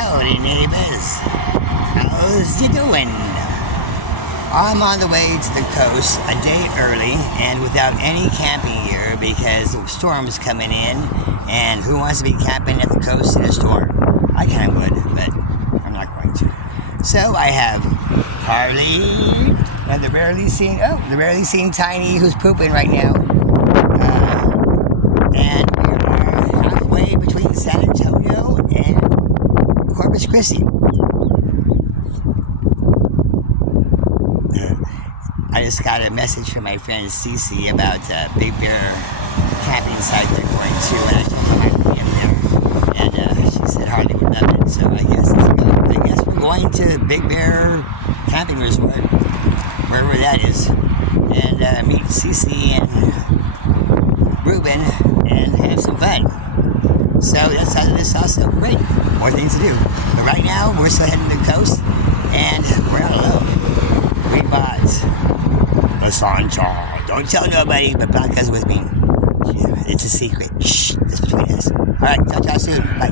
Howdy, neighbors. How's you doing? I'm on the way to the coast a day early and without any camping gear because the storm's coming in, and who wants to be camping at the coast in a storm? I kind of would, but I'm not going to. So I have Harley and the rarely seen Tiny, who's pooping right now. And we are halfway between San Antonio and Corpus Christi. I just got a message from my friend Cece about Big Bear camping site they're going to, and I told her I'd be in there, and she said Harley would love it. So I guess we're going to Big Bear Camping Resort, wherever that is, and meet Cece and Ruben and have some fun. So that's how this is also great. More things to do. But right now we're still heading to the coast, and we're not alone. We bought Lasancha. Don't tell nobody, but Blanca's with me. Yeah, it's a secret. Shh, it's between us. Alright, talk to y'all soon. Bye.